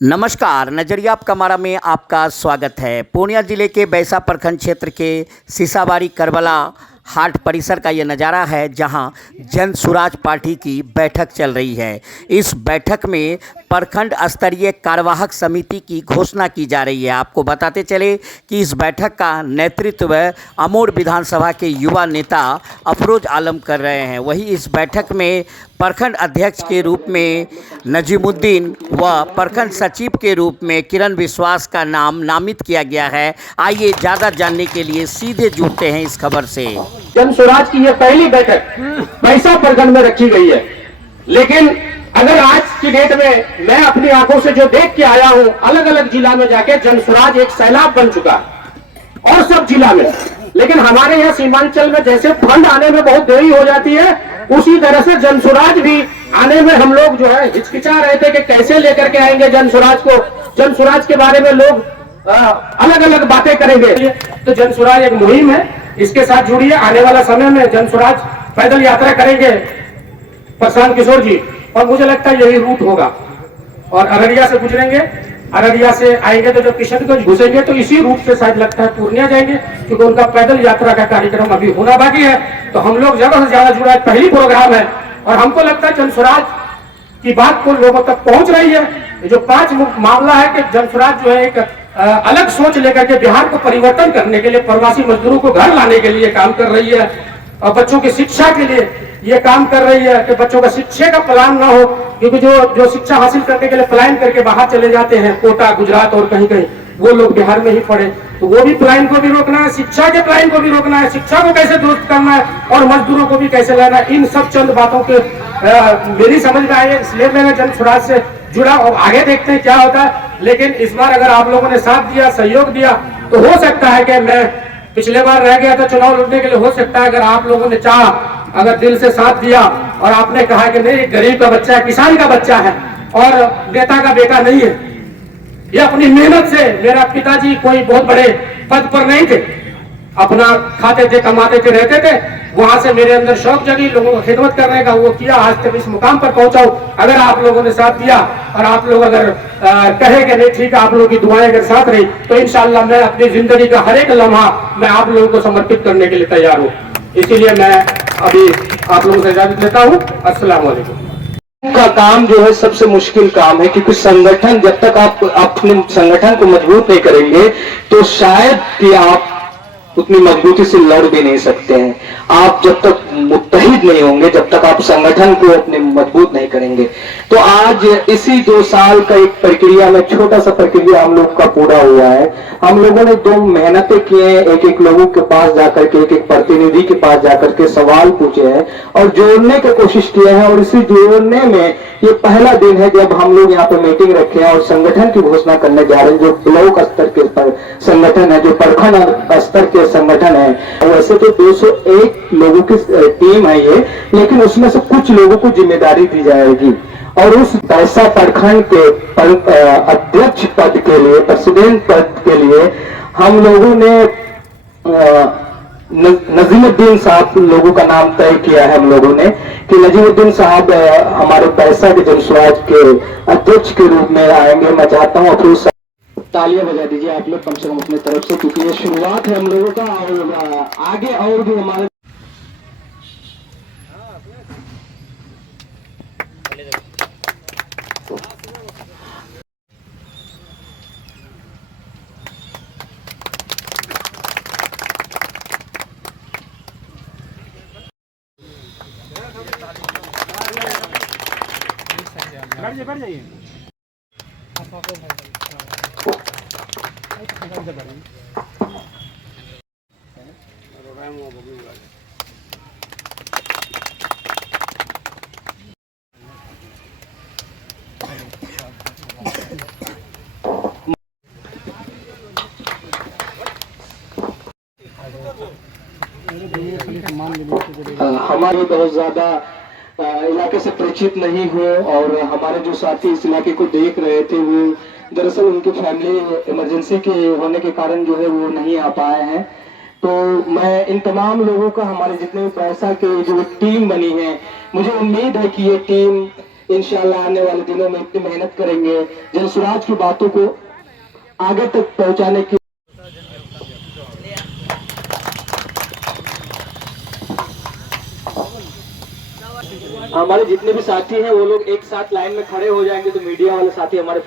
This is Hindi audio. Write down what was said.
नमस्कार, नजरिया आप कमारा में आपका स्वागत है। पूर्णिया जिले के बैसा प्रखंड क्षेत्र के सीसाबाड़ी करबला हाट परिसर का ये नज़ारा है, जहां जन सुराज पार्टी की बैठक चल रही है। इस बैठक में प्रखंड स्तरीय कार्यवाहक समिति की घोषणा की जा रही है। आपको बताते चले कि इस बैठक का नेतृत्व अमोर विधानसभा के युवा नेता अफरोज आलम कर रहे हैं। वहीं इस बैठक में प्रखंड अध्यक्ष के रूप में नजीमुद्दीन व प्रखंड सचिव के रूप में किरण विश्वास का नाम नामित किया गया है। आइए ज़्यादा जानने के लिए सीधे जुड़ते हैं इस खबर से। जन स्वराज की यह पहली बैठक बैसा प्रखंड में रखी गई है, लेकिन अगर आज की डेट में मैं अपनी आंखों से जो देख के आया हूं, अलग अलग जिला में जाके जन स्वराज एक सैलाब बन चुका है और सब जिला में। लेकिन हमारे यहाँ सीमांचल में जैसे फंड आने में बहुत देरी हो जाती है, उसी तरह से जन स्वराज भी आने में हम लोग जो है हिचकिचा रहे थे कि कैसे लेकर के आएंगे जन स्वराज को। जन स्वराज के बारे में लोग अलग अलग बातें करेंगे। तो जन स्वराज एक मुहिम है, इसके साथ जुड़िए। आने वाला समय में जन स्वराज पैदल यात्रा करेंगे प्रशांत किशोर जी, और मुझे लगता है यही रूट होगा। और अररिया से गुजरेंगे, अररिया से आएंगे तो जब किशनगंज घुसेंगे तो इसी रूट से शायद लगता है पूर्णिया जाएंगे, क्योंकि उनका पैदल यात्रा का कार्यक्रम अभी होना बाकी है। तो हम लोग ज्यादा से ज्यादा जुड़ा है, पहली प्रोग्राम है, और हमको लगता है जन स्वराज की बात को लोगों तक पहुंच रही है। जो 5 मामला है कि जन स्वराज जो है एक अलग सोच लेकर के बिहार को परिवर्तन करने के लिए, प्रवासी मजदूरों को घर लाने के लिए काम कर रही है, और बच्चों की शिक्षा के लिए ये काम कर रही है कि बच्चों का शिक्षा का प्लान ना हो, क्योंकि जो शिक्षा हासिल करने के लिए पलायन करके बाहर चले जाते हैं, कोटा, गुजरात और कहीं कहीं, वो लोग बिहार में ही पढ़े। तो वो भी प्लान को भी रोकना है, शिक्षा के प्लान को भी रोकना है, शिक्षा को कैसे दुरुस्त करना है और मजदूरों को भी कैसे लाना है। इन सब चंद बातों के मेरी समझ में आई है, इसलिए मैंने जन स्वराज से जुड़ा, और आगे देखते हैं क्या होता है। लेकिन इस बार अगर आप लोगों ने साथ दिया, सहयोग दिया, तो हो सकता है कि मैं पिछले बार रह गया था चुनाव लड़ने के लिए, हो सकता है अगर आप लोगों ने चाहा, अगर दिल से साथ दिया और आपने कहा कि नहीं, गरीब का बच्चा है, किसान का बच्चा है और नेता का बेटा नहीं है, ये अपनी मेहनत से, मेरा पिताजी कोई बहुत बड़े पद पर नहीं थे, अपना खाते थे, कमाते थे, रहते थे, वहां से मेरे अंदर शौक जगी लोगों को खिदमत करने का, वो किया, आज तक इस मुकाम पर पहुंचा हूं। अगर आप लोगों ने साथ दिया और आप लोग अगर कहे कि नहीं ठीक है, आप लोगों की दुआएं अगर साथ रही, तो इंशाअल्लाह मैं अपनी जिंदगी का हर एक लम्हा मैं आप लोगों को समर्पित करने के लिए तैयार हूं। इसीलिए मैं अभी आप लोगों से इजाजत लेता हूं। अस्सलाम वालेकुम। का काम जो है सबसे मुश्किल काम है, क्योंकि संगठन, जब तक आप अपने संगठन को मजबूत नहीं करेंगे तो शायद कि आप उतनी मजबूती से लड़ भी नहीं सकते हैं। आप जब तक मुत्तहिद नहीं होंगे, जब तक आप संगठन को अपने मजबूत नहीं करेंगे। तो आज इसी 2 साल का एक प्रक्रिया में, छोटा सा प्रक्रिया हम लोग का पूरा हुआ है। हम लोगों ने 2 मेहनतें की हैं, एक लोगों के पास जाकर के, एक प्रतिनिधि के पास जाकर के सवाल पूछे हैं और जोड़ने की कोशिश किए हैं। और इसी जोड़ने में ये पहला दिन है जब हम लोग यहाँ पे मीटिंग रखे हैं और संगठन की घोषणा करने जा रहे हैं, जो ब्लॉक स्तर के संगठन है, जो प्रखंड स्तर के संगठन है। वैसे तो 201 लोगों की टीम है ये, लेकिन उसमें से कुछ लोगों को जिम्मेदारी दी जाएगी, और उस बैसा प्रखंड के अध्यक्ष पद के लिए, प्रेसिडेंट पद के लिए हम लोगों ने नजीमुद्दीन साहब लोगों का नाम तय किया है हम लोगों ने, कि नजीमुद्दीन साहब हमारे बैसा के जन स्वराज के अध्यक्ष के रूप में आएंगे। मैं चाहता हूँ अफरोज, तालियां बजा दीजिए आप लोग कम से कम अपनी तरफ से, क्योंकि ये शुरुआत है हम लोगों का, और आगे और भी हमारे बैठ जाइए। हमारे बहुत ज्यादा इलाके से परिचित नहीं हो, और हमारे जो साथी इस इलाके को देख रहे थे, वो दरअसल उनकी फैमिली इमरजेंसी के होने के कारण जो है वो नहीं आ पाए हैं। तो मैं इन तमाम लोगों का, हमारे जितने भी पैसा के जो टीम बनी है, मुझे उम्मीद है कि ये टीम इंशाल्लाह आने वाले दिनों में इतनी मेहनत करेंगे, जन स्वराज की बातों को आगे तक पहुंचाने की। हमारे जितने भी साथी हैं वो लोग एक साथ लाइन में खड़े हो जाएंगे तो मीडिया वाले साथी हमारे